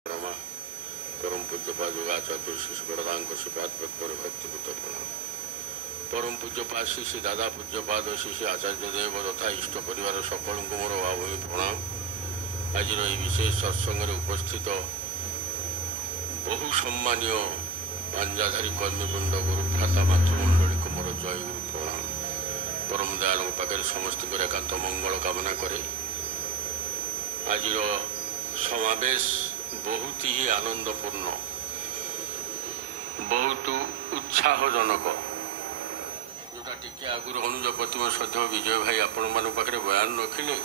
रमा परम पूज्यपाद योगाचार्य श्री गणदांक श्रीपाद पर भक्तिभूत प्रणाम। परम पूज्यपाद श्री श्री दादा पूज्यपाद श्री श्री आचार्य देव तथा इष्ट परिवार सकल को मोर भावभूमि प्रणाम। आज विशेष सत्संग उपस्थित बहु सम्मानीय पांजाधारी कर्मीवृंद गुरु भ्राता मातृमंडली को मोर जय गुरु प्रणाम। परम दयाल पाखे समस्त एकांत मंगल कामना करे। आज समावेश बहुत ही आनंदपूर्ण, बहुत उत्साहजनक, जोटा टिके आगुरी अनुज प्रतिम श्रद्धेय विजय भाई आपण मान पाखे बयान रखिले।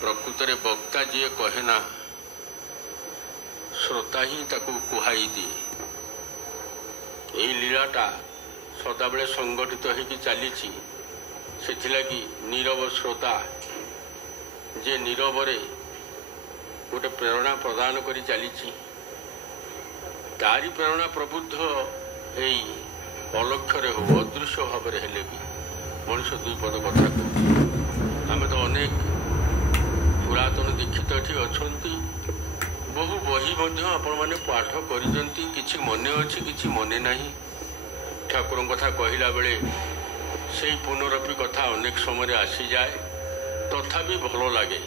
प्रकृत में वक्ता जी कहेना श्रोता ही ताकू कुहाई दिए। यही लीलाटा सदाबले संगठित होगी चली से नीरव श्रोता जे नीरवरे गोटे प्रेरणा प्रदान करी चली तारी प्रेरणा प्रबुद्ध हेई अलक्ष्य हो अदृश्य भाव हेले भी मनुष्य दुई पद कथा कहूँ। आम तो अनेक पुरातन दीक्षित ये अच्छा बहु बही आपण मैंने पाठ करती किसी मन अच्छी किसी मन ना। ठाकुर कथा कहला बेले से पुनरपि कथा अनेक समय आसी जाए तथापि भल लगे।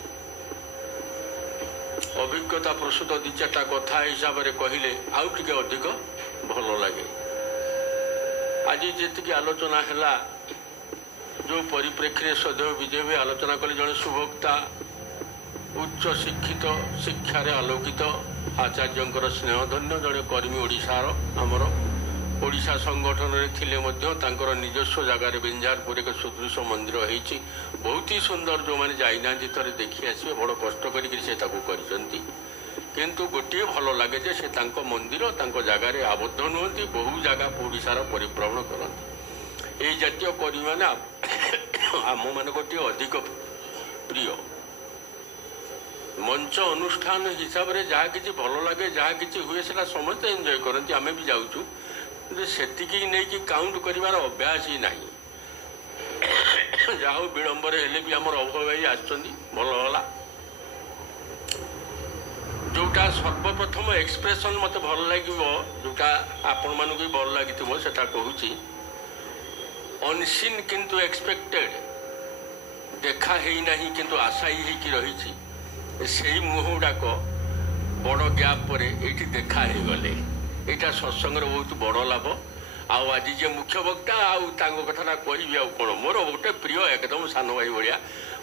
अभिज्ञता प्रसूत दी चार्टा कथा हिसाब से कहले आउ टिके अधिक भल लगे। आज जी आलोचना है जो परिप्रेक्षी श्रद्धेय विजय भी आलोचना कले जड़े सुभोक्ता उच्च शिक्षित शिक्षार आलोकित आचार्य स्नेहधन्य जड़े कर्मी ओडिशार आमर ओडिशा संगठन में थिले तांकर निजस्व जगार बेंजारपुर एक सुदृश मंदिर होती बहुत ही सुंदर जो मैंने जाइना थे देखी आसवे बड़ कष्ट करती किंतु गोटे भल लगे जे से तांको मंदिर तांको जगार आबद्ध नुहति बहु जगह ओडिशार परिभ्रमण करती। यही जातीय कर्मी मैंने आम मान गोटे अधिक प्रिय मंच अनुष्ठान हिसाब से जहाँ किसी भल लगे जहाँ किसी हुए से समस्त एंजॉय करती। आम भी जाऊँ सेतिकी नहीं काउंट करिवार अभ्यास ही नहीं। जहा विलंबर हेले भी आमर अभय भाई आसुच्च भल होला जोटा सर्वप्रथम एक्सप्रेशन मत भल लगे जोटा आपण मान भी भल लगी सेटा कहूँ अनसीन किंतु एक्सपेक्टेड देखा है नहीं किंतु आशा ही रही से मुह गुड़ाक बड़ गैप पर ये देखा ही गले। यहाँ सत्संग बहुत बड़ लाभ। आज जे मुख्य वक्ता कथा कह कौन मोर गोटे प्रिय एकदम सान भाई भाया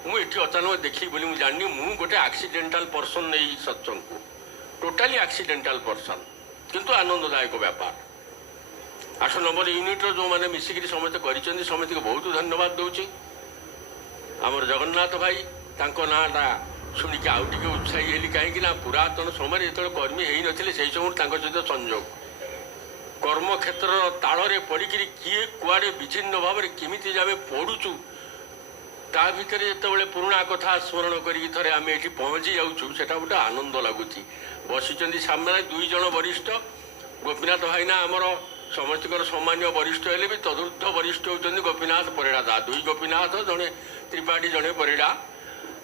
मुझे अचानक देखी बोली मुझे जानी मु गोटे एक्सीडेंटाल पर्सन नहीं सत्संग को टोटाली एक्सीडेंटाल पर्सन किंतु आनंददायक व्यापार 8 नंबर यूनिट्र जो मैंने मिसिक समस्त कर समिति को बहुत धन्यवाद दूची। आमर जगन्नाथ भाई नाटा शुणिक आउ टे उत्साही हेली कहीं पुरातन समय जो कर्मी हो नी से समय सहित संयोग कर्म क्षेत्र ताड़े पड़ी किए कुआड़े विच्छिन्न भाव में किमिति जावे पड़ुचु ता भितर जो पुराणा कथा स्मरण कर आम ये पहुँची जाऊँ से गोटे आनंद लगुच। बसी सामने 2 जन वरिष्ठ गोपीनाथ भाईना आमर समस्त सम्मान्य वरिष्ठ हेले भी तदुर्थ वरिष्ठ होती गोपीनाथ परिड़ा दा 2 गोपीनाथ जड़े त्रिपाठी जड़े परिड़ा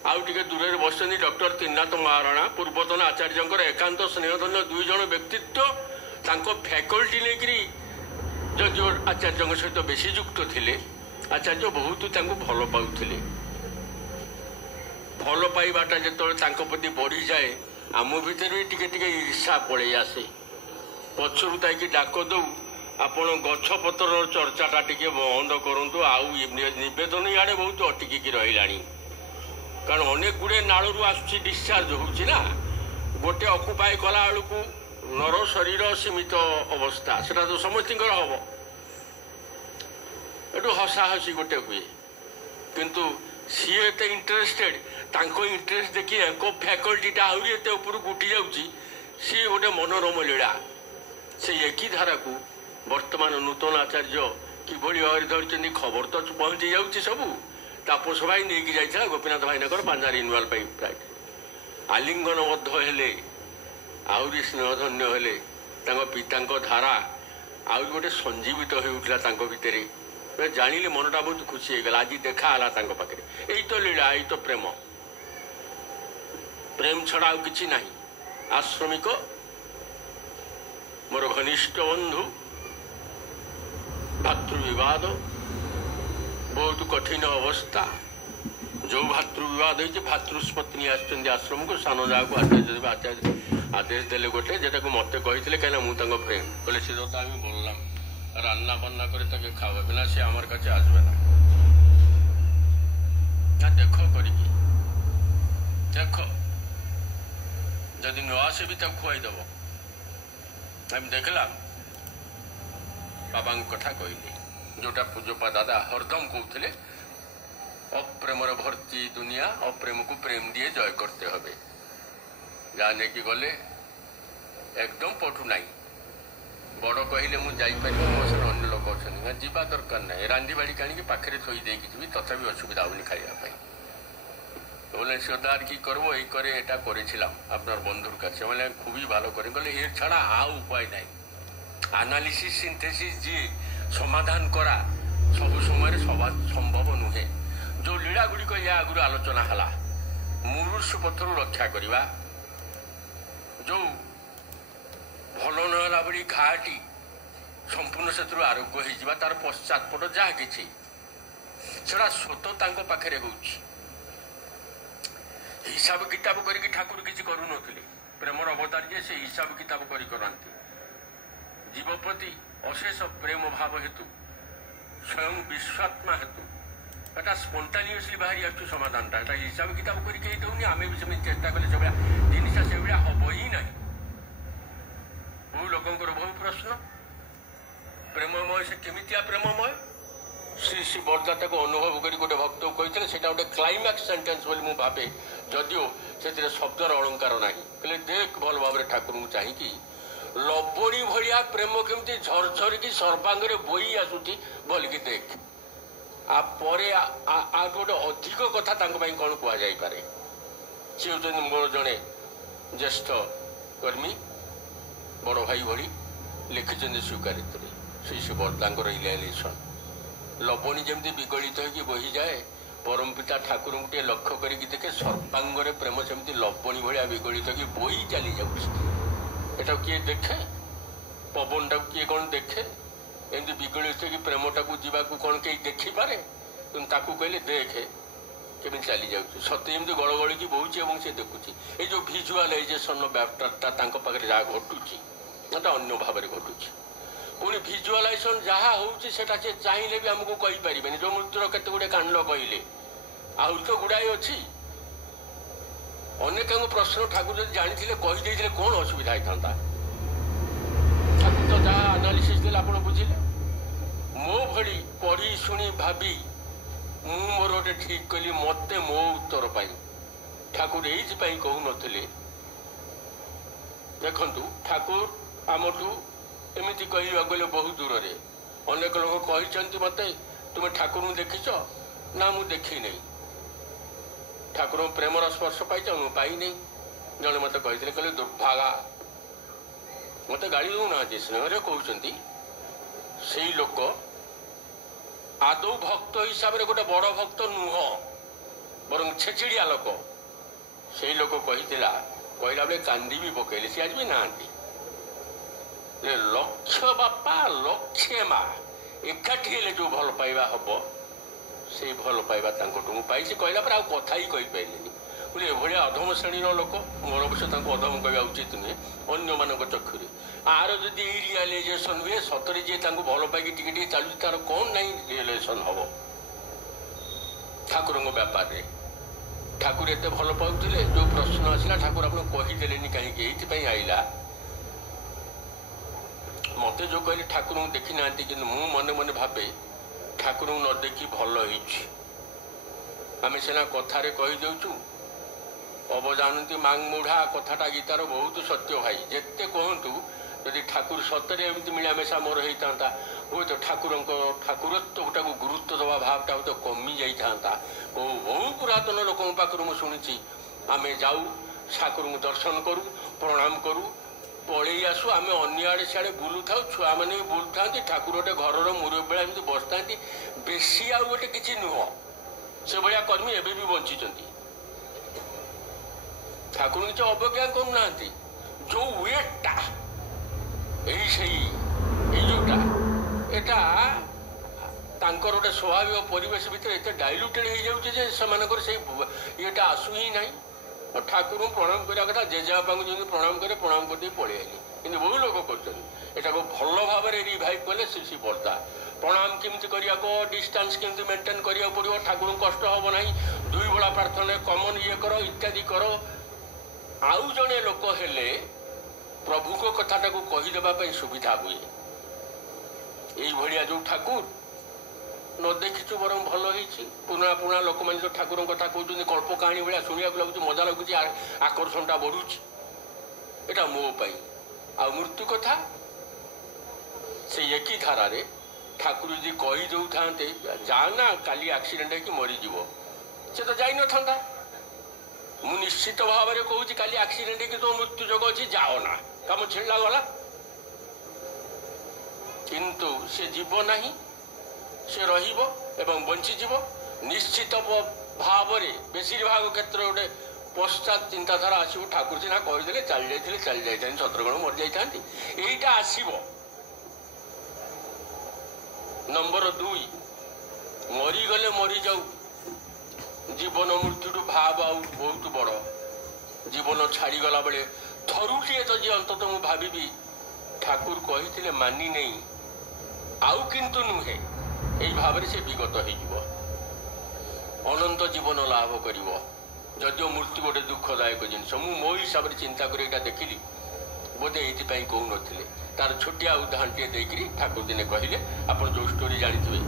आउ टे दूर बस डॉक्टर त्रिनाथ महाराणा पूर्वतन आचार्य एकांत स्नेहधन्य 2 जन व्यक्तित्व फैकल्टी लेकिन जो आचार्य सहित बेसी युक्त थे आचार्य बहुत भल पाउले। भल पाइबाटा जो प्रति बढ़ी जाए आम भर भी टिके ईर्षा पलि आसे पछरू ताकि डाक दौ आपण गछपतर चर्चाटा टिके बंद करूँ आउ नवेदन इे बहुत अटिकी रहा कारण अनेक गुड़े नाड़ू आसुची डिस्चार्ज होना गोटे अकुपाई कला बेलू नर शरीर सीमित अवस्था से तो समस्त हम एटू हसाहसी गोटे हुए किंतु सी एत इंटरेस्टेड इंटरेस्ट देखिए फैकल्टीटा आहरी एत उपरक उठी जाऊँगी सी गोटे मनोरम लीला से एक ही धारा को वर्तमान नूतन आचार्य किभली भाव धरती खबर तो पहुँची जाऊँगी सबू तापस भाई नहीं जाता गोपीनाथ भाईना पांजा रिन्युआल फ्लाइट आलिंगनबद्ध हेले आहरी स्नेहधन्य हेले पिता धारा आहरी गोटे संजीवित हो उठला भितर जानिले मनटा बहुत खुशी हो गला। आज देखा पाखे यही तो लीला यही तो प्रेम ପ୍ରେମ ଛଡ଼ା ଆଉ କିଛି ନାହିଁ। ଆଶ୍ରମିକ ମୋର ଘନିଷ୍ଠ ବନ୍ଧୁ, ଭାତୃବିବାଦ ବହୁତ କଠିନ ଅବସ୍ଥା। ଯେଉଁ ଭାତୃବିବାଦ ହେଇଛି, ଭାତୃସ୍ପତ୍ନୀ ଆସିଛନ୍ତି ଆଶ୍ରମକୁ, ସାନ ଯାହାକୁ ଆଦେଶ ଦେଲେ ଗୋଟେ, যেটাକୁ ମୋତେ କହିଥିଲେ, কাহিনা ମୁଁ তাঙ্ক প্রেম বলে সে তো আমি বললাম রান্না বান্না করে তাকে খাওয়াবে না, সে আমার কাছে আসবে না। দেখো করিকি, দেখো যদি ନ আসে ବି ତାକୁ ଖୁଆଇଦେବ। আমি ଦେଖିଲାম ବାବାଙ୍କ କଥା କହିଲି, ଯୋଉଟା ପୂଜପା ଦାଦା ହରଦମ କହୁଥିଲେ, ଅପ୍ରେମର ଭର୍ତ୍ତି ଦୁନିଆ, ଅପ୍ରେମକୁ ପ୍ରେମ দিয়ে জয় করতে হবে। ଯାହା ନେଇକି ଗଲେ একদম ପଠୁ ନାହିଁ। ବଡ଼ କହିଲେ ମୁଁ ଯାଇପାରିବି, ମୋ ସାଙ୍ଗରେ ଅନ୍ୟ ଲୋକ ଅଛନ୍ତି, ଯିବା ଦରକାର ନାହିଁ। ରାନ୍ଧି ବାଢ଼ି କାଣିକି ପାଖରେ ଥୋଇ ଦେଇକି ଯିବି, তথাপি অসুবিধা হবনি খাইয়া পাই। বলে সর্দার কি করবো, এই করে এটা করেছিলাম আপনার বন্ধুর কাছে। বলে খুবই ভালো করে। বলে এর ছাড়া আর উপায় নাই। আনালিসিস সিনথেসিস দিয়ে সমাধান করা সবু সময় সম্ভব নুহে। যে লীলা গুড়িক ইয়া আগুর আলোচনা হলা, মুমূর্ষু পথরু রক্ষা করা, যে ভাল নহলা ভଳି ঘাটি সম্পূর্ণ সেতু আরোগ্য হয়ে যা, তার পশ্চাৎপট যা কিছু সেটা স্বত তাঙ্ক পাখে হচ্ছে। হিসাব কিতাব করি ঠাকুর কিছু করু নথিলে। প্রেমর অবতার যে সে হিসাব কিতাব করি করতে। জীব প্রতি অশেষ প্রেম ভাব হেতু, স্বয়ং বিশ্বআত্মা হেতু এটা স্পন্টানিয়সলি বাহারি আসছে সমাধানটা। এটা হিসাব কিতাব করি কেই দেউনি, আমি ବି ସେମିତି চেষ্টা কলে সেভাবে জিনিসটা সেভাবে হব হি না। বহু লোকଙ୍କର বহু প্রশ্ন, প্রেমময় সে কেমিতিয়া প্রেমময়? শ্রী শ্রী বরদাতাকে অনুভব করি গোটে ভক্ত কইଥିଲେ, সেটা গোটে ক্লাইম্যাক্স সেন্টেন্স বলে ମୁଁ ଭାବେ, যদিও ସେଥିରେ ଶବ୍ଦର ଅଳଙ୍କାର ନାହିଁ। କହିଲେ ଦେଖ ଭଲ ଭାବରେ ଠାକୁରଙ୍କୁ ଚାହିଁକି, ଲବଣୀ ଭଳିଆ ପ୍ରେମ କେମିତି ଝରଝରିକି ସର୍ବାଙ୍ଗରେ ବୋହି ଆସୁଛି ବୋଲିକି ଦେଖ। ପରେ ଆଉ ଗୋଟେ ଅଧିକ କଥା ତାଙ୍କ ପାଇଁ କ'ଣ କୁହାଯାଇପାରେ? ସେ ହେଉଛନ୍ତି ମୋର ଜଣେ ଜ୍ୟେଷ୍ଠ କର୍ମୀ, ବଡ଼ ଭାଇ ଭଳି ଲେଖିଛନ୍ତି ସ୍ୱୀକାରିତରେ ଶ୍ରୀ ଶ୍ରୀ ବରଦାଙ୍କର ରିଲାଇଜେସନ୍। ଲବଣୀ ଯେମିତି ବିଗଳିତ ହେଇକି ବୋହିଯାଏ, ପରମ ପିତା ଠାକୁରଙ୍କୁ ଟିକେ ଲକ୍ଷ୍ୟ କରିକି ଦେଖେ, ସର୍ବାଙ୍ଗରେ ପ୍ରେମ ସେମିତି ଲବଣୀ ଭଳିଆ ବିଗଳିତ ହେଇକି ବୋହି ଚାଲି ଯାଉଛି। ଏଟାକୁ କିଏ ଦେଖେ? ପବନଟାକୁ କିଏ କ'ଣ ଦେଖେ? ଏମିତି ବିଗଳିତ ହେଇକି ପ୍ରେମଟାକୁ ଯିବାକୁ କ'ଣ କେହି ଦେଖିପାରେ? କିନ୍ତୁ ତାକୁ କହିଲେ ଦେଖେ କେମିତି ଚାଲି ଯାଉଛି, ସତେ ଏମିତି ଗଳଗଳିକି ବହୁଛି ଏବଂ ସେ ଦେଖୁଛି। ଏଇ ଯେଉଁ ଭିଜୁଆଲାଇଜେସନର ବ୍ୟାପାରଟା ତାଙ୍କ ପାଖରେ ଯାହା ଘଟୁଛି, ଏଟା ଅନ୍ୟ ଭାବରେ ଘଟୁଛି। ପୁଣି ଭିଜୁଆଲାଇଜେସନ ଯାହା ହଉଛି ସେଟା ସେ ଚାହିଁଲେ ବି ଆମକୁ କହିପାରିବେନି। ଯେଉଁ ମୃତ୍ୟୁର କେତେ ଗୁଡ଼ିଏ କାଣ୍ଡ କହିଲେ, ଆହୁରି ତ ଗୁଡ଼ାଏ ଅଛି। ଅନେକଙ୍କ ପ୍ରଶ୍ନ ଠାକୁର ଯଦି ଜାଣିଥିଲେ କହିଦେଇଥିଲେ କ'ଣ ଅସୁବିଧା ହେଇଥାନ୍ତା? ଠାକୁର ତ ଯାହା ଆନାଲିସିସ୍ ଦେଲେ ଆପଣ ବୁଝିଲେ। ମୋ ଭଳି ପଢ଼ି ଶୁଣି ଭାବି ମୁଁ ମୋର ଗୋଟେ ଠିକ୍ କଲି, ମୋତେ ମୋ ଉତ୍ତର ପାଇଁ ଠାକୁର ଏଇଥିପାଇଁ କହୁନଥିଲେ। ଦେଖନ୍ତୁ, ଠାକୁର ଆମଠୁ ଏମିତି କହିବାକୁ ଗଲେ ବହୁ ଦୂରରେ। ଅନେକ ଲୋକ କହିଛନ୍ତି ମୋତେ, ତୁମେ ଠାକୁରଙ୍କୁ ଦେଖିଛ? ନା ମୁଁ ଦେଖିନେଇ। ଠାକୁରଙ୍କ ପ୍ରେମର ସ୍ପର୍ଶ ପାଇଛ? ମୁଁ ପାଇନେଇ। ଜଣେ ମୋତେ କହିଥିଲେ, କହିଲେ ଦୁର୍ଭାଗା, ମୋତେ ଗାଳି ଦେଉନାହାନ୍ତି, ସ୍ନେହରେ କହୁଛନ୍ତି। ସେଇ ଲୋକ ଆଦୌ ଭକ୍ତ ହିସାବରେ ଗୋଟେ ବଡ଼ ଭକ୍ତ ନୁହଁ, ବରଂ ଛେଚିଡ଼ିଆ ଲୋକ। ସେଇ ଲୋକ କହିଥିଲା, କହିଲା ବେଳେ କାନ୍ଦି ବି ପକେଇଲେ। ସେ ଆଜି ବି ନାହାନ୍ତି। ଲକ୍ଷ ବାପା ଲକ୍ଷେ ମା ଏକାଠି ହେଲେ ଯେଉଁ ଭଲ ପାଇବା ହବ, ସେଇ ଭଲ ପାଇବା ତାଙ୍କଠୁ ମୁଁ ପାଇଛି। କହିଲା ପରେ ଆଉ କଥା ହିଁ କହିପାରିଲିନି। ବୋଲେ ଏଭଳିଆ ଅଧମ ଶ୍ରେଣୀର ଲୋକ, ମୋର ଅବଶ୍ୟ ତାଙ୍କୁ ଅଧମ କହିବା ଉଚିତ ନୁହେଁ ଅନ୍ୟମାନଙ୍କ ଚକ୍ଷୁରେ। ଆର ଯଦି ଏଇ ରିଆଲାଇଜେସନ୍ ହୁଏ, ସତରେ ଯିଏ ତାଙ୍କୁ ଭଲ ପାଇକି ଟିକେ ଟିକେ ଚାଲୁଛି, ତାର କ'ଣ ନାହିଁ ରିଆଲାଇଜେସନ୍ ହବ? ଠାକୁରଙ୍କ ବ୍ୟାପାରରେ ଠାକୁର ଏତେ ଭଲ ପାଉଥିଲେ, ଯେଉଁ ପ୍ରଶ୍ନ ଆସିଲା ଠାକୁର ଆପଣ କହିଦେଲେନି କାହିଁକି? ଏଇଥିପାଇଁ ଆଇଲା। ମୋତେ ଯେଉଁ କହିଲେ ଠାକୁରଙ୍କୁ ଦେଖିନାହାନ୍ତି, କିନ୍ତୁ ମୁଁ ମନେ ମନେ ଭାବେ ଠାକୁରଙ୍କୁ ନ ଦେଖି ଭଲ ହେଇଛି। ଆମେ ସିନା କଥାରେ କହିଦେଉଛୁ, ଅବଜାନନ୍ତି ମାଙ୍ଗ ମୁଢ଼ା କଥାଟା ଗୀତାର ବହୁତ ସତ୍ୟ ଭାଇ। ଯେତେ କୁହନ୍ତୁ, ଯଦି ଠାକୁର ସତରେ ଏମିତି ମିଳାମିଶା ମୋର ହେଇଥାନ୍ତା, ହୁଏତ ଠାକୁରତ୍ୱଟାକୁ ଗୁରୁତ୍ୱ ଦେବା ଭାବଟା ହୁଏତ କମି ଯାଇଥାନ୍ତା। ବହୁ ପୁରାତନ ଲୋକଙ୍କ ପାଖରୁ ମୁଁ ଶୁଣିଛି, ଆମେ ଯାଉ ଠାକୁରଙ୍କୁ ଦର୍ଶନ କରୁ, ପ୍ରଣାମ କରୁ, ପଳେଇ ଆସୁ, ଆମେ ଅନ୍ୟ ଆଡ଼େ ସିଆଡ଼େ ବୁଲୁଥାଉ, ଛୁଆମାନେ ବି ବୁଲୁଥାନ୍ତି, ଠାକୁର ଗୋଟେ ଘରର ମୁରବେଳା ଏମିତି ବସିଥାନ୍ତି। ବେଶୀ ଆଉ ଗୋଟେ କିଛି ନୁହଁ। ସେଭଳିଆ କର୍ମୀ ଏବେ ବି ବଞ୍ଚିଛନ୍ତି। ଠାକୁର କିଛି ଅବଜ୍ଞା କରୁନାହାନ୍ତି। ଯୋଉ ୱେଟଟା ଏଇ ଯୋଉଟା ଏଟା ତାଙ୍କର ଗୋଟେ ସ୍ୱାଭାବିକ ପରିବେଶ ଭିତରେ ଏତେ ଡାଇଲ୍ୟୁଟେଡ୍ ହେଇଯାଉଛି ଯେ ସେମାନଙ୍କର ସେଇ ଇଏଟା ଆସୁ ହିଁ ନାହିଁ। ଠାକୁରଙ୍କୁ ପ୍ରଣାମ କରିବା କଥା, ଜେଜେବାପାଙ୍କୁ ଯେମିତି ପ୍ରଣାମ କରେ ପ୍ରଣାମ କରିଦେଇ ପଳେଇ ଆଇଲି। କିନ୍ତୁ ବହୁ ଲୋକ କରୁଛନ୍ତି। ଏଟାକୁ ଭଲ ଭାବରେ ରିଭାଇଭ୍ କଲେ ଶିଶି ପଡ଼ତା। ପ୍ରଣାମ କେମିତି କରିବାକୁ, ଡିଷ୍ଟାନ୍ସ କେମିତି ମେଣ୍ଟେନ୍ କରିବାକୁ ପଡ଼ିବ, ଠାକୁରଙ୍କୁ କଷ୍ଟ ହେବ ନାହିଁ, 2 ବେଳା ପ୍ରାର୍ଥନା କମନ୍ ଇଏ କର ଇତ୍ୟାଦି କର। ଆଉ ଜଣେ ଲୋକ ହେଲେ ପ୍ରଭୁଙ୍କ କଥାଟାକୁ କହିଦେବା ପାଇଁ ସୁବିଧା ହୁଏ। ଏଇଭଳିଆ ଯୋଉ ଠାକୁର ନ ଦେଖିଛୁ ବରଂ ଭଲ ହେଇଛି। ପୁରୁଣା ଲୋକମାନେ ଯୋଉ ଠାକୁରଙ୍କ କଥା କହୁଛନ୍ତି କଳ୍ପ କାହାଣୀ ଭଳିଆ ଶୁଣିବାକୁ ଲାଗୁଛି, ମଜା ଲାଗୁଛି, ଆକର୍ଷଣଟା ବଢୁଛି। ଏଟା ମୋ ପାଇଁ। ଆଉ ମୃତ୍ୟୁ କଥା ସେଇ ଏକି ଧାରାରେ ଠାକୁର ଯଦି କହି ଦଉଥାନ୍ତେ ଯା ନା କାଲି ଆକ୍ସିଡେଣ୍ଟ ହେଇକି ମରିଯିବ, ସେ ତ ଯାଇନଥାନ୍ତା। ମୁଁ ନିଶ୍ଚିତ ଭାବରେ କହୁଛି କାଲି ଆକ୍ସିଡେଣ୍ଟ ହେଇକି ତୋ ମୃତ୍ୟୁ ଯୋଗ ଅଛି, ଯାଅ ନା, କାମ ଛିଡ଼ିଲା ଗଲା। କିନ୍ତୁ ସେ ଯିବ ନାହିଁ, ସେ ରହିବ ଏବଂ ବଞ୍ଚିଯିବ। ନିଶ୍ଚିତ ଭାବରେ ବେଶିରଭାଗ କ୍ଷେତ୍ରରେ ଗୋଟେ ପଶ୍ଚାତ ଚିନ୍ତାଧାରା ଆସିବ, ଠାକୁର ସିନା କହିଦେଲେ ଚାଲି ଯାଇଥାନ୍ତି, ଛତ୍ରଗଣ ମରିଯାଇଥାନ୍ତି। ଏଇଟା ଆସିବ। ନମ୍ବର 2, ମରିଗଲେ ମରିଯାଉ, ଜୀବନ ମୃତ୍ୟୁଠୁ ଭାବ ଆଉ ବହୁତ ବଡ଼। ଜୀବନ ଛାଡ଼ିଗଲା ବେଳେ ଥରୁଟିଏ ତ ଯିଏ ଅନ୍ତତଃ ମୁଁ ଭାବିବି ଠାକୁର କହିଥିଲେ ମାନି ନେଇ ଆଉ କିନ୍ତୁ ନୁହେଁ, ଏଇ ଭାବରେ ସେ ବିଗତ ହେଇଯିବ, ଅନନ୍ତ ଜୀବନ ଲାଭ କରିବ। ଯଦିଓ ମୃତ୍ୟୁ ଗୋଟେ ଦୁଃଖଦାୟକ ଜିନିଷ, ମୁଁ ମୋ ହିସାବରେ ଚିନ୍ତା କରି ଏଇଟା ଦେଖିଲି, ବୋଧେ ଏଇଥିପାଇଁ କହୁନଥିଲେ। ତାର ଛୋଟିଆ ଉଦାହରଣଟିଏ ଦେଇକରି ଠାକୁର ଦିନେ କହିଲେ, ଆପଣ ଯୋଉ ଷ୍ଟୋରି ଜାଣିଥିବେ,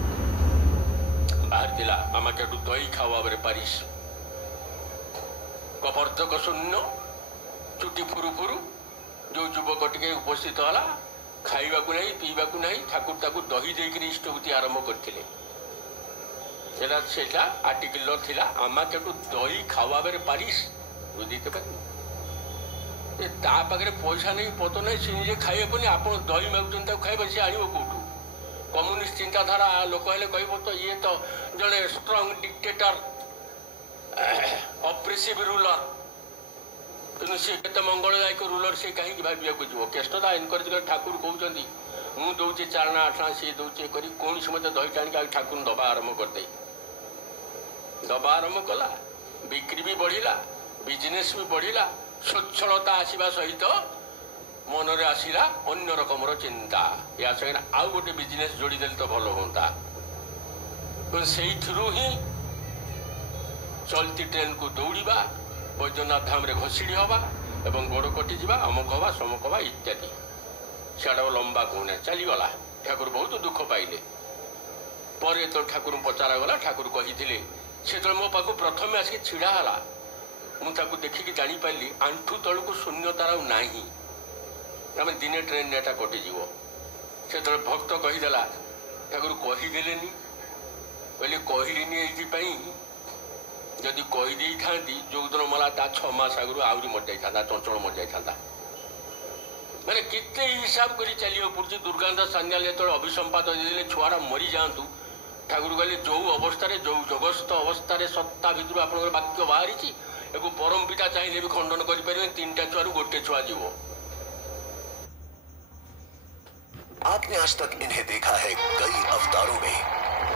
ବାହାରିଥିଲା ମାମାକାଠୁ ଦହି ଖାওয়াବରେ ପାରିସ୍, କପର୍ତ୍ତକ ଶୂନ୍ୟ, ଚୁଟି ଫୁରୁ ଯୋଉ ଯୁବକ ଟିକେ ଉପସ୍ଥିତ ହେଲା, ଖାଇବାକୁ ନାହିଁ ପିଇବାକୁ ନାହିଁ, ଠାକୁର ତାକୁ ଦହି ଦେଇକରି ଇଷ୍ଟଭୂତି ଆରମ୍ଭ କରିଥିଲେ। সেটা আর্টিকেল ଥିଲା আমাকেଠୁ ଦହି ଖାওয়াବରେ ପାରିସ୍, ବୁଝିତେ ପାରିବେ। ତା ପାଖରେ ପଇସା ନେଇ ପତ ନାହିଁ, ସେ ନିଜେ ଖାଇବନି, ଆପଣ ଦହି ମାଗୁଛନ୍ତି ତାକୁ ଖାଇବ, ସେ ଆଣିବ କୋଉଠୁ? କମ୍ୟୁନିଷ୍ଟ ଚିନ୍ତାଧାରା ଲୋକ ହେଲେ କହିବ ତ ଇଏ ତ ଜଣେ ଷ୍ଟ୍ରଙ୍ଗ ଡିକ୍ଟେଟର, ଅପ୍ରେସିଭ ରୁଲର। କିନ୍ତୁ ସେ କେତେ ମଙ୍ଗଳଦାୟକ ରୁଲର, ସେ କାହିଁକି ଭାବିବାକୁ ଯିବ? କେଷ୍ଟଟା ଏନକରେଜ କରି ଠାକୁର କହୁଛନ୍ତି ମୁଁ ଦଉଛି 4 ଆଣା 8 ଆଣା, ସିଏ ଦଉଛି କରି କୌଣସି ମତେ ଦହି ଟାଣିକି ଆଉ ଠାକୁର ଦବା ଆରମ୍ଭ କରିଦେଇ ଦବା ଆରମ୍ଭ କଲା। ବିକ୍ରି ବି ବଢିଲା, ବିଜନେସ ବି ବଢିଲା, ସ୍ୱଚ୍ଛଳତା ଆସିବା ସହିତ ମନରେ ଆସିଲା ଅନ୍ୟ ରକମର ଚିନ୍ତା, ଏହା ସାଙ୍ଗରେ ଆଉ ଗୋଟେ ବିଜନେସ ଯୋଡ଼ିଦେଲେ ତ ଭଲ ହୁଅନ୍ତା। ସେଇଥିରୁ ହିଁ ଚଲତି ଟ୍ରେନକୁ ଦୌଡ଼ିବା, ବୈଦ୍ୟନାଥ ଧାମରେ ଘଷିଡ଼ି ହବା ଏବଂ ଗୋଡ଼ କଟିଯିବା, ଅମକ ହବା ସମକ ହବା ଇତ୍ୟାଦି। ସିଆଡ଼େ ଲମ୍ବା କହୁନା ଚାଲିଗଲା। ଠାକୁର ବହୁତ ଦୁଃଖ ପାଇଲେ। ପରେ ଯେତେବେଳେ ଠାକୁରଙ୍କୁ ପଚରାଗଲା, ଠାକୁର କହିଥିଲେ, ସେତେବେଳେ ମୋ ପାଖକୁ ପ୍ରଥମେ ଆସିକି ଛିଡ଼ା ହେଲା, ମୁଁ ତାକୁ ଦେଖିକି ଜାଣିପାରିଲି ଆଣ୍ଠୁ ତଳକୁ ଶୂନ୍ୟତାର ଆଉ ନାହିଁ, ଆମେ ଦିନେ ଟ୍ରେନରେ ଏଟା କଟିଯିବ। ସେତେବେଳେ ଭକ୍ତ କହିଦେଲା, ଠାକୁର କହିଦେଲେନି। କହିଲେ କହିଲିନି ଏଇଥିପାଇଁ, ଯଦି କହିଦେଇଥାନ୍ତି ଯୋଉଦିନ ମଲା ତା 6 ମାସ ଆଗରୁ ଆହୁରି ମରିଯାଇଥାନ୍ତା, ଚଞ୍ଚଳ ମରିଯାଇଥାନ୍ତା। ମାନେ କେତେ ହିସାବ କରି ଚାଲିବାକୁ ପଡୁଛି। ଦୁର୍ଗାନ୍ତ ସାନ୍ୟାଲ ଯେତେବେଳେ ଅଭିସମ୍ପାତ ଦେଇଦେଲେ ଛୁଆଟା ମରିଯାଆନ୍ତୁ, ଠାକୁର କହିଲେ ଯୋଉ ଅବସ୍ଥାରେ, ଯୋଉ ଜଗସ୍ଥ ଅବସ୍ଥାରେ ସତ୍ତା ଭିତରୁ ଆପଣଙ୍କର ବାକ୍ୟ ବାହାରିଛି, ଏକୁ ପରମ ପିତା ଚାହିଁଲେ ବି ଖଣ୍ଡନ କରିପାରିବେ। 3ଟା ଛୁଆରୁ 1 ଛୁଆ ଯିବ। आपने आज तक इन्हें देखा है कई अवतारों में,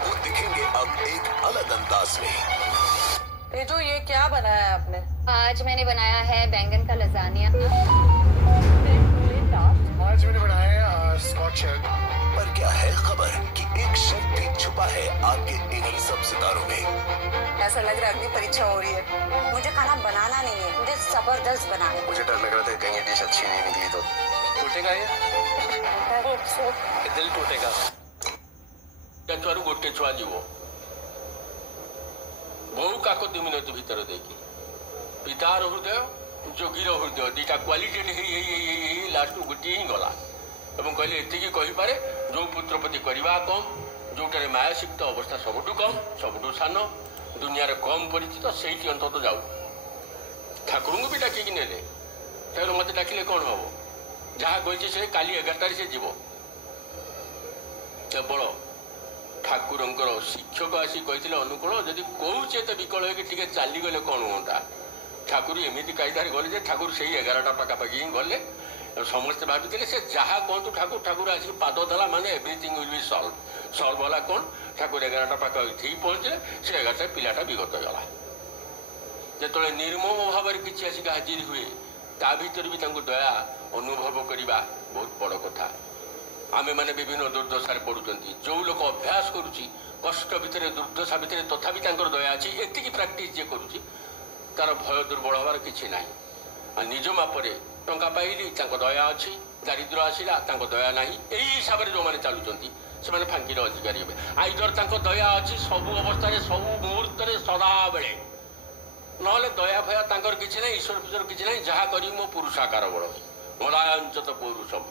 वो दिखेंगे अब एक अलग अंदाज में। तेजो, ये क्या बनाया है आपने? आज मैंने बनाया है बैंगन का लजानिया। आज मैंने बनाया है स्कॉच एग। पर क्या है खबर कि एक शेफ भी छुपा है आपके इन्हीं सब सितारों में। ऐसा लग रहा है अग्नि परीक्षा हो रही है। मुझे खाना बनाना नहीं है, मुझे जबरदस्त बनाना है। मुझे डर लग रहा था कहीं डिश अच्छी नहीं निकली तो टूटेगा ये दिल टूटेगा। ଛୁଆରୁ 1 ଛୁଆ ଯିବ। ବହୁ କାକତି ମିନତି ଭିତରେ ଦେଇକି ପିତାର ହୃଦୟ, ଯୋଗୀର ହୃଦୟ, 2ଟା କ୍ୱାଲିଟେଡ୍ ହେଇ ଲାଷ୍ଟକୁ ଗୋଟିଏ ହିଁ ଗଲା। ଏବଂ କହିଲେ ଏତିକି କହିପାରେ, ଯୋଉ ପୁତ୍ର ପ୍ରତି କରିବା କମ୍, ଯୋଉଟାରେ ମାୟାସିକ୍ତ ଅବସ୍ଥା ସବୁଠୁ କମ୍, ସବୁଠୁ ସାନ, ଦୁନିଆରେ କମ୍ ପରିଚିତ, ସେଇଠି ଅନ୍ତତଃ ଯାଉ। ଠାକୁରଙ୍କୁ ବି ଡାକିକି ନେଲେ। ଠାକୁର ମତେ ଡାକିଲେ କଣ ହବ? ଯାହା କହିଛି ସେ କାଲି 11টাରେ ସେ ଯିବ। କେବଳ ଠାକୁରଙ୍କର ଶିକ୍ଷକ ଆସି କହିଥିଲେ ଅନୁକୂଳ, ଯଦି କହୁଛି ଏତେ ବିକଳ ହେଇକି ଟିକେ ଚାଲିଗଲେ କଣ ହୁଅନ୍ତା? ଠାକୁର ଏମିତି କାଇଦାରେ ଗଲେ ଯେ ଠାକୁର ସେଇ 11ଟା ପାଖାପାଖି ହିଁ ଗଲେ। ସମସ୍ତେ ଭାବିଥିଲେ ସେ ଯାହା କୁହନ୍ତୁ ଠାକୁର ଆସିକି ପାଦ ଦେଲା ମାନେ ଏଭ୍ରିଥିଙ୍ଗ ୱିଲ୍ ବି ସଲ୍ଭ ହେଲା। କ'ଣ ଠାକୁର 11ଟା ପାଖାପାଖି ଠିକ୍ ପହଞ୍ଚିଲେ ସେ 11ଟା ପିଲାଟା ବିଗତ ଗଲା। ଯେତେବେଳେ ନିର୍ମମ ଭାବରେ କିଛି ଆସିକି ହାଜିର ହୁଏ ତା ଭିତରେ ବି ତାଙ୍କୁ ଦୟା ଅନୁଭବ କରିବା ବହୁତ ବଡ଼ କଥା। ଆମେମାନେ ବିଭିନ୍ନ ଦୁର୍ଦ୍ଦଶାରେ ପଡ଼ୁଛନ୍ତି। ଯେଉଁ ଲୋକ ଅଭ୍ୟାସ କରୁଛି କଷ୍ଟ ଭିତରେ ଦୁର୍ଦ୍ଦଶା ଭିତରେ ତଥାପି ତାଙ୍କର ଦୟା ଅଛି, ଏତିକି ପ୍ରାକ୍ଟିସ୍ ଯିଏ କରୁଛି ତାର ଭୟ ଦୁର୍ବଳ ହେବାର କିଛି ନାହିଁ। ଆଉ ନିଜ ମାପରେ ଟଙ୍କା ପାଇଲି ତାଙ୍କ ଦୟା ଅଛି, ଦାରିଦ୍ର୍ୟ ଆସିଲା ତାଙ୍କ ଦୟା ନାହିଁ, ଏଇ ହିସାବରେ ଯେଉଁମାନେ ଚାଲୁଛନ୍ତି ସେମାନେ ଫାଙ୍କିର ଅଧିକାରୀ ହେବେ। ଆଇଦର ତାଙ୍କ ଦୟା ଅଛି ସବୁ ଅବସ୍ଥାରେ ସବୁ ମୁହୂର୍ତ୍ତରେ ସଦାବେଳେ, ନହେଲେ ଦୟା ଭୟା ତାଙ୍କର କିଛି ନାହିଁ, ଈଶ୍ୱର ଫୀଶ୍ୱର କିଛି ନାହିଁ। ଯାହା କରିବି ମୋ ପୁରୁଷାକାର ବଳ ହୁଏ। ମଦାୟଞ୍ଚ ତ ପୌରୁଷମ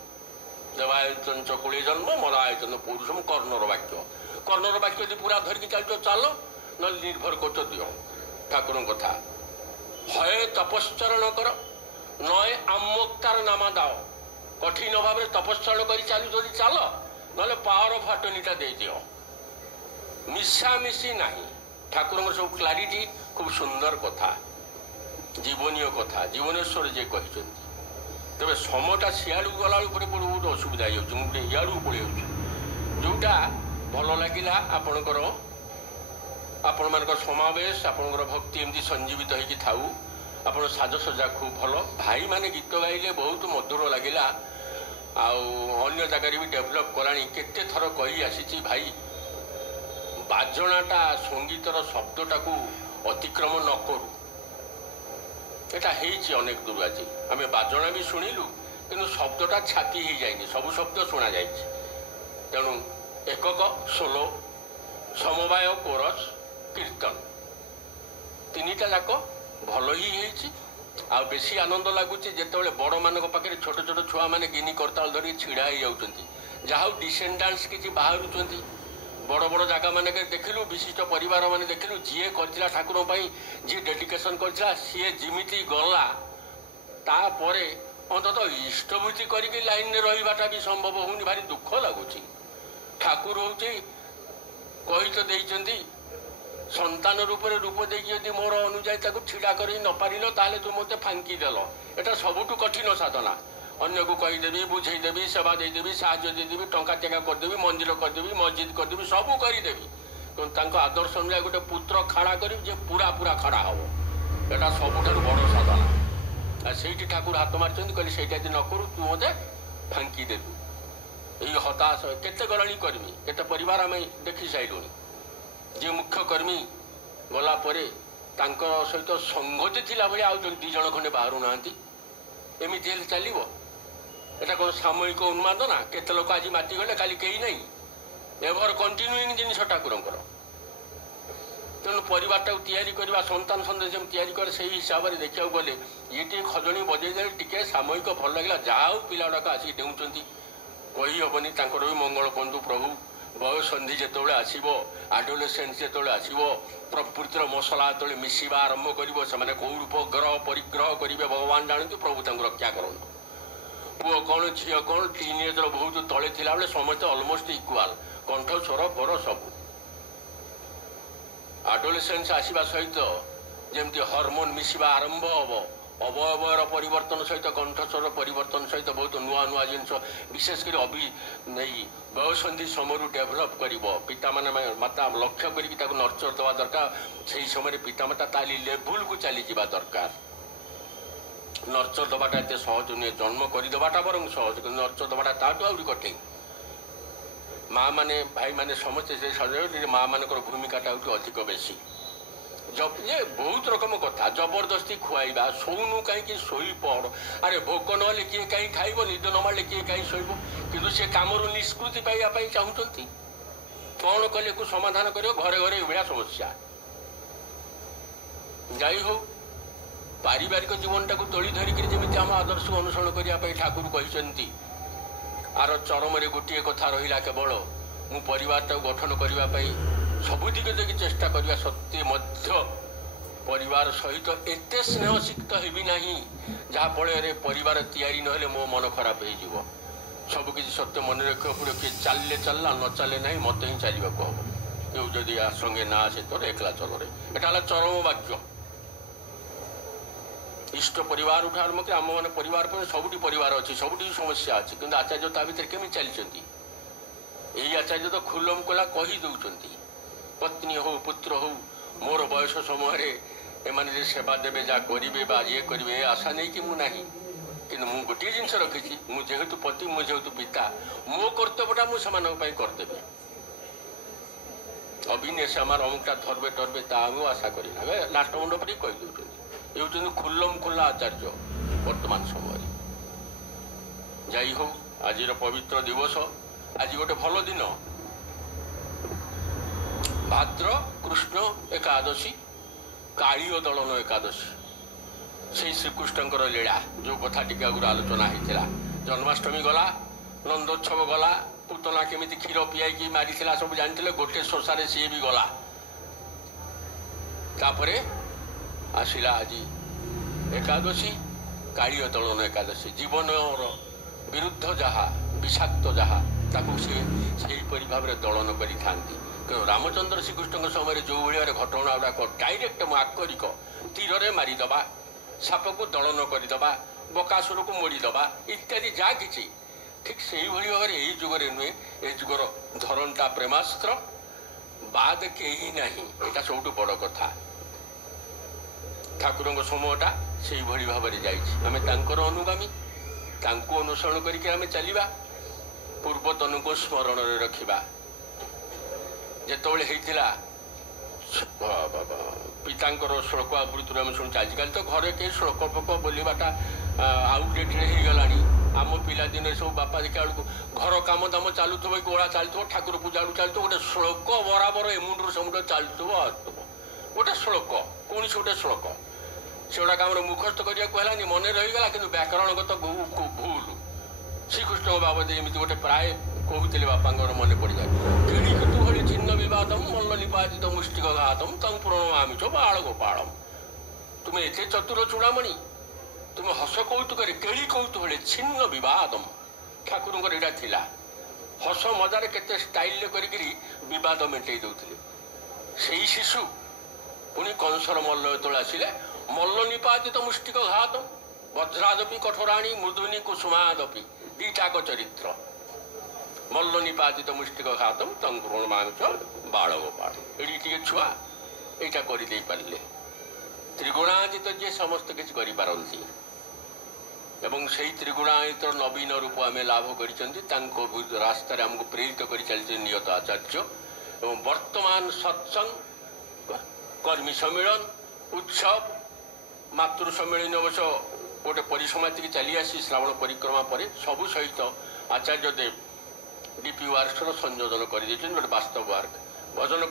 ଦେବାୟଚଞ୍ଚ କୁଳେ ଜନ୍ମ ମଦାୟଚନ ପୌରୁଷମ କର୍ଣ୍ଣର ବାକ୍ୟ। କର୍ଣ୍ଣର ବାକ୍ୟ ଯଦି ପୁରା ଧରିକି ଚାଲୁଛ ଚାଲ, ନହେଲେ ନିର୍ଭର କରୁଛ ଦିଅ। ଠାକୁରଙ୍କ କଥା ହଏ ତପଶ୍ଚରଣ କର ନଏ ଆମୋକ୍ତାର ନାମା ଦାଅ। କଠିନ ଭାବରେ ତପଶ୍ଚରଣ କରି ଚାଲୁ ଯଦି ଚାଲ, ନହେଲେ ପାୱାର ଅଫ୍ ଆଟର୍ଣ୍ଣିଟା ଦେଇଦିଅ। ମିଶାମିଶି ନାହିଁ। ଠାକୁରଙ୍କର ସବୁ କ୍ଲାରିଟି খুব সুন্দর কথা, জীবনীয় কথা, জীবনেশ্বর যে କହିଛନ୍ତି। ତେବେ ସମୟଟା ସିଆଡ଼କୁ ଗଲାବେଳକୁ ପରେ ବହୁତ ଅସୁବିଧା ହେଇଯାଉଛି। ମୁଁ ଗୋଟେ ଇଆଡ଼କୁ ପଳେଇ ଯାଉଛି। ଯେଉଁଟା ଭଲ ଲାଗିଲା ଆପଣମାନଙ୍କର ସମାବେଶ, ଆପଣଙ୍କର ଭକ୍ତି ଏମିତି ସଞ୍ଜୀବିତ ହେଇକି ଥାଉ। ଆପଣ ସାଜସଜ୍ଜା ଖୁବ୍ ଭଲ। ଭାଇମାନେ ଗୀତ ଗାଇଲେ ବହୁତ ମଧୁର ଲାଗିଲା। ଆଉ ଅନ୍ୟ ଜାଗାରେ ବି ଡେଭଲପ୍ କଲାଣି। କେତେ ଥର କହି ଆସିଛି ଭାଇ, ବାଜଣାଟା ସଙ୍ଗୀତର ଶବ୍ଦଟାକୁ ଅତିକ୍ରମ ନ କରୁ। এটা ହେଇଛି ଅନେକ ଦୂର ଆଜି। ଆମେ ବାଜଣା ବି ଶୁଣିଲୁ କିନ୍ତୁ ଶବ୍ଦଟା ଛାତି ହେଇଯାଇନି, ସବୁ ଶବ୍ଦ ଶୁଣାଯାଇଛି। ତେଣୁ ଏକକ, ସୋଲୋ, ସମବାୟ, କୋରସ୍, କୀର୍ତ୍ତନ ତିନିଟା ଯାକ ଭଲ ହିଁ ହେଇଛି। ଆଉ ବେଶୀ ଆନନ୍ଦ ଲାଗୁଛି ଯେତେବେଳେ ବଡ଼ମାନଙ୍କ ପାଖରେ ଛୋଟ ଛୋଟ ଛୁଆମାନେ ଗିନି କରତାଳ ଧରିକି ଛିଡ଼ା ହେଇଯାଉଛନ୍ତି। ଯାହା ହଉ ଡିସେଣ୍ଡାନ୍ସ କିଛି ବାହାରୁଛନ୍ତି। ବଡ଼ ବଡ଼ ଜାଗାମାନଙ୍କରେ ଦେଖିଲୁ, ବିଶିଷ୍ଟ ପରିବାରମାନେ ଦେଖିଲୁ, ଯିଏ କରିଥିଲା ଠାକୁରଙ୍କ ପାଇଁ, ଯିଏ ଡେଡିକେସନ୍ କରିଥିଲା, ସିଏ ଯେମିତି ଗଲା ତାପରେ ଅନ୍ତତଃ ଇଷ୍ଟଭୂତି କରିକି ଲାଇନରେ ରହିବାଟା ବି ସମ୍ଭବ ହେଉନି। ଭାରି ଦୁଃଖ ଲାଗୁଛି। ଠାକୁର ହେଉଛି କହି ତ ଦେଇଛନ୍ତି, ସନ୍ତାନ ରୂପରେ ରୂପ ଦେଇକି ଯଦି ମୋର ଅନୁଯାୟୀ ତାକୁ ଛିଡ଼ା କରି ନ ପାରିଲ ତାହେଲେ ତୁ ମୋତେ ଫାଙ୍କି ଦେଲ। ଏଟା ସବୁଠୁ କଠିନ ସାଧନା। ଅନ୍ୟକୁ କହିଦେବି, ବୁଝେଇଦେବି, ସେବା ଦେଇଦେବି, ସାହାଯ୍ୟ ଦେଇଦେବି, ଟଙ୍କା ଟେକା କରିଦେବି, ମନ୍ଦିର କରିଦେବି, ମସଜିଦ କରିଦେବି, ସବୁ କରିଦେବି, କିନ୍ତୁ ତାଙ୍କ ଆଦର୍ଶ ଅନୁଯାୟୀ ଗୋଟେ ପୁତ୍ର ଖାଡ଼ା କରିବି ଯେ ପୁରା ଖାଡ଼ା ହବ। ଏଟା ସବୁଠାରୁ ବଡ଼ ସାଧନା। ଆଉ ସେଇଠି ଠାକୁର ହାତ ମାରିଛନ୍ତି, କହିଲେ ସେଇଟା ଯଦି ନ କରୁ ତୁ ମୋତେ ଫାଙ୍କି ଦେବୁ। ଏଇ ହତାଶ କେତେ ଗରଣୀ କର୍ମୀ, କେତେ ପରିବାର ଆମେ ଦେଖି ସାରିଲୁଣି। ଯିଏ ମୁଖ୍ୟ କର୍ମୀ ଗଲା ପରେ ତାଙ୍କ ସହିତ ସଙ୍ଗତି ଥିଲା ଭଳି ଆଉ 2 ଜଣ ଖଣ୍ଡେ ବାହାରୁନାହାନ୍ତି। ଏମିତି ହେଲେ ଚାଲିବ? এটা কোনো ସାମୟିକ ଉନ୍ମାଦନା? କେତେ ଲୋକ ଆଜି ମାତିଗଲେ କାଲି କେହି ନାହିଁ। ଏଭର କଣ୍ଟିନ୍ୟୁଇଂ ଜିନିଷ ଠାକୁରଙ୍କର। ତେଣୁ ପରିବାରଟାକୁ ତିଆରି କରିବା, ସନ୍ତାନ ସନ୍ତାନ ଯେମିତି ତିଆରି କରେ ସେଇ ହିସାବରେ ଦେଖିବାକୁ ଗଲେ ଇଏ ଟିକେ ଖଜଣି ବଜେଇ ଦେଲେ ଟିକେ ସାମୟିକ ଭଲ ଲାଗିଲା। ଯାହା ହଉ ପିଲା ଗୁଡ଼ାକ ଆସିକି ଡେଉଁଛନ୍ତି, କହିହେବନି। ତାଙ୍କର ବି ମଙ୍ଗଳ ବନ୍ଧୁ ପ୍ରଭୁ। ବୟସନ୍ଧି ଯେତେବେଳେ ଆସିବ, ଆଡୋଲେସେନ୍ସ ଯେତେବେଳେ ଆସିବ, ପ୍ରକୃତିର ମସଲା ଯେତେବେଳେ ମିଶିବା ଆରମ୍ଭ କରିବ, ସେମାନେ କୋଉ ରୂପ ଗ୍ରହ ପରିଗ୍ରହ କରିବେ ଭଗବାନ ଜାଣନ୍ତି। ପ୍ରଭୁ ତାଙ୍କୁ ରକ୍ଷା କରନ୍ତୁ। ପୁଅ କ'ଣ ଝିଅ କ'ଣ, ଟିନେଜର ବହୁତ ତଳେ ଥିଲାବେଳେ ସମସ୍ତେ ଅଲମୋଷ୍ଟ ଇକ୍ୱାଲ, କଣ୍ଠ ସ୍ୱର ବର ସବୁ। ଆଡୋଲେସେନ୍ସ ଆସିବା ସହିତ ଯେମିତି ହରମୋନ ମିଶିବା ଆରମ୍ଭ ହେବ, ଅବୟବର ପରିବର୍ତ୍ତନ ସହିତ କଣ୍ଠସ୍ୱର ପରିବର୍ତ୍ତନ ସହିତ ବହୁତ ନୂଆ ଜିନିଷ ବିଶେଷ କରି ଏଇ ବୟସନ୍ଧି ସମୟରୁ ଡେଭଲପ୍ କରିବ। ପିତାମାନେ ମାତା ଲକ୍ଷ୍ୟ କରିକି ତାକୁ ନର୍ଚର ଦେବା ଦରକାର। ସେହି ସମୟରେ ପିତାମାତା ତାଲି ଲେଭୁଲକୁ ଚାଲିଯିବା ଦରକାର। ନର୍ଚର ଦେବାଟା ଏତେ ସହଜ ନୁହେଁ। ଜନ୍ମ କରିଦେବାଟା ବରଂ ସହଜ, କିନ୍ତୁ ନର୍ଚର ଦେବାଟା ତାଠୁ ଆହୁରି କଠିନ। ମା' ମାନେ ଭାଇମାନେ ସମସ୍ତେ ସେ ସହଜରେ ମା' ମାନଙ୍କର ଭୂମିକାଟା ହେଉଛି ଅଧିକ ବେଶୀ। ଯେ ବହୁତ ରକମ କଥା, ଜବରଦସ୍ତି ଖୁଆଇବା, ଶୋଉନୁ କାହିଁକି ଶୋଇପଡ଼, ଆରେ ଭୋକ ନହେଲେ କିଏ କାହିଁ ଖାଇବ, ନିଦ ନ ମାରିଲେ କିଏ କାହିଁ ଶୋଇବ। କିନ୍ତୁ ସେ କାମରୁ ନିଷ୍କୃତି ପାଇବା ପାଇଁ ଚାହୁଁଛନ୍ତି। କ'ଣ କଲେ କୁ ସମାଧାନ କରିବ? ଘରେ ଘରେ ଏଭଳିଆ ସମସ୍ୟା। ଯାଇ ହଉ, ପାରିବାରିକ ଜୀବନଟାକୁ ତୋଳି ଧରିକିରି ଯେମିତି ଆମ ଆଦର୍ଶକୁ ଅନୁସରଣ କରିବା ପାଇଁ ଠାକୁର କହିଛନ୍ତି। ଆର ଚରମରେ ଗୋଟିଏ କଥା ରହିଲା କେବଳ, ମୁଁ ପରିବାରଟାକୁ ଗଠନ କରିବା ପାଇଁ ସବୁ ଦିଗ ଦେଖି ଚେଷ୍ଟା କରିବା ସତ୍ତ୍ୱେ ମଧ୍ୟ ପରିବାର ସହିତ ଏତେ ସ୍ନେହସିକ୍ତ ହେବି ନାହିଁ ଯାହାଫଳରେ ପରିବାର ତିଆରି ନହେଲେ ମୋ ମନ ଖରାପ ହେଇଯିବ। ସବୁକିଛି ସତ୍ୟ ମନେ ରଖିବାକୁ ପଡ଼ିବ। କିଏ ଚାଲିଲେ ଚାଲିଲା, ନ ଚାଲିଲେ ନାହିଁ, ମୋତେ ହିଁ ଚାଲିବାକୁ ହବ। କେউ ଯଦି ଆ ସଙ୍ଗେ ନା ଆସେ ତୋର ଏକଲା ଚଳରେ। ଏଟା ହେଲା ଚରମ ବାକ୍ୟ। इष्ट परिवार उठा आरंभ कर आम मैंने परिवार पर सबुटी परिवार अच्छी सबुटी समस्या अच्छी कि आचार्य ता भर केमी चलती यही आचार्य तो खुलम कोला कही दौरान पत्नी हो पुत्र हो मोर बयस समय एमाने सेवा देवे जा करेंगे ये करेंगे आशा नहीं कि मुना कि गोटे जिन रखी जेहेतु पति मु जेहेतु पिता मो कर्तव्यटा मुझे करदेवी अभिनेश आम अमुकटा धरबे टरबे ताकू आशा करना लास्ट मुंड पर कहीदे ये हूँ खुल्लम खुल्ला आचार्य वर्तमान समय जाइ हो आज पवित्र दिवस आज गोटे भल दिन भाद्र कृष्ण एकादशी काली दलन एकादशी से श्रीकृष्ण लीला जो कथा टी आगुरी आलोचना होता जन्माष्टमी गला नंदोत्सव गला पुतना केमी क्षीर पियाई मारी सब जानते गोटे शोषार सी भी गला तापरे आसला आज एकादशी काली दलन एकादशी जीवन विरुद्ध जहा विषाक्त जहा से भाव में दलन करी रामचंद्र श्रीकृष्ण समय जो भाई घटना गुड़ाक डायरेक्ट आकरिक तीर मारिदबा साप को दलन करदे बकासुर को मोड़ीदबा इत्यादि जहाँ कि ठीक से भाव में यही जुगे नुहे ये जुगर धरणटा प्रेमास्त्र बाद कहीं ना यहाँ सब बड़ कथा ठाकुर समयटा से भाव में जामें अनुगामी अनुसरण करके चलवा पूर्वतन को स्मरण रखा जिते पितांकर श्लोक आवृत्ति आम शुणुचे आजिकल तो घरे कई श्लोक फोक बोलवाटा आउटडेटेड हो गला आम पिला दिन सब बापा देखा बेलू घर कम दाम चलु गोड़ा चलु ठाकुर पूजा चलु गोटे श्लोक बराबर एमुंड समुद्र चलु गोटे श्लोक कौन गोटे श्लोक से गुड़ाक आम मुखस्थ करने मन रहीगला कि व्याकरणगत भूल श्रीकृष्ण बाबद एमती गोटे प्राय कहते बापा मन पड़ जाए किड़ी कुतूहली छिन्न विवादम मल्ल निपातित मुष्टिक घातम तंग प्रणमामि च बाल गोपालम तुम्हें एते चतुर चूड़ामणि तुम्हें हस कौतुक केड़ी कौतूहली छिन्न विवादम ठाकुर यहाँ हस मजार केते स्टाइल करवाद मेटे दौले से शिशु पुणी कंसर मल्ल जो आसिले मल्ल निपातित मुष्टिक घातम वज्रादपि कठोराणी मृदुनी कुसुमादपि दीटाक चरित्र मल्ल निपातित मुष्टिक घातम तंग प्रणमामि च बाल गोपाल ये छुआ यहाँ करदे पारे त्रिगुणातीत जे समस्त किसी करपारती एवं से त्रिगुणातीत नवीन रूप आम लाभ कर रास्तार आमको प्रेरित कर चलते नियत आचार्य एवं वर्तमान सत्संग कर्मी सम्मेलन उत्सव मातृ सम्मेलन अवश्य गोटे परिसमाप्ति चली आसी श्रावण परिक्रमा पर सबू सहित आचार्य देव डीपी वार्कर संयोजन कर गोटे वास्तव वार्क भजन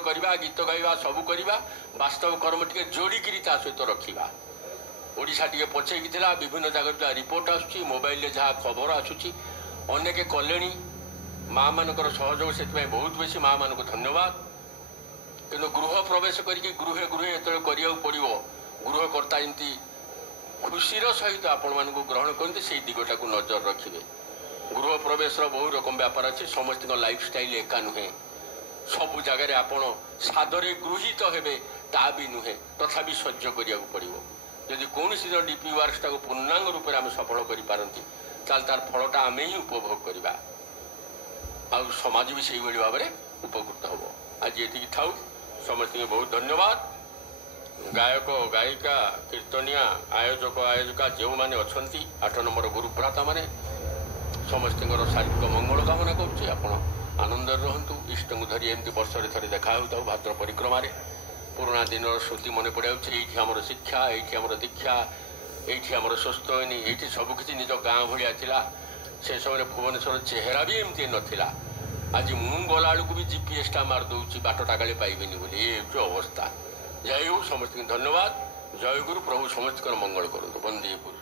करवा गीत गाइबा सबू करवा वास्तव कर्म टे जोड़िकी सहित रखा ओडिशा टे पछेकी विभिन्न जगह जहाँ रिपोर्ट आसूँ मोबाइल जहाँ खबर आसूँ अनेक कले माँ मानकर सहयोग से बहुत बेसी माँ मान को धन्यवाद किंतु गृह प्रवेश करके गृहे गृहे जो पड़ो गृहकर्ता एमती खुशीर सहित आपण मान ग्रहण करते से दिगटा को नजर रखिए गृह प्रवेश बहु रकम व्यापार अच्छे समस्त लाइफस्टाइल एका नुहे सबु जगह आपण सादरे गृहीत हेबे ता भी नुहे तथापि सह्य करिया पड़ो जदि कौन सी डीपी वर्क्स पूर्णांग रूप में आम सफल करपारती तार फलटा आम ही उपभोग करवा आ समाज भी से भाव में उपकृत हम आज ये थाऊ समस्त बहुत धन्यवाद गायक गायिका कीर्तनिया आयोजक आयोजिका जो मैंने अच्छा 8 नंबर गुरुभ्राता मैंने समस्त शारीरिक मंगल कामना कर आनंद रुहतु इष्ट को धरी एमती वर्ष थे देखा हो भाद्र परिक्रमा पुराणा दिन श्रुति मन पड़ा ये आम शिक्षा ये आम दीक्षा ये आम स्वस्थनी ये सबकि निज गाँ भाया से समय भुवनेश्वर चेहरा भी एमती नाला आज मु गला बेलू भी जीपीएसटा मारदे बाटटा काले पाइबेनि बोली ये अवस्था जय हो समस्त धन्यवाद जय गुरु प्रभु समस्त मंगल करूँ वंदे गुरु।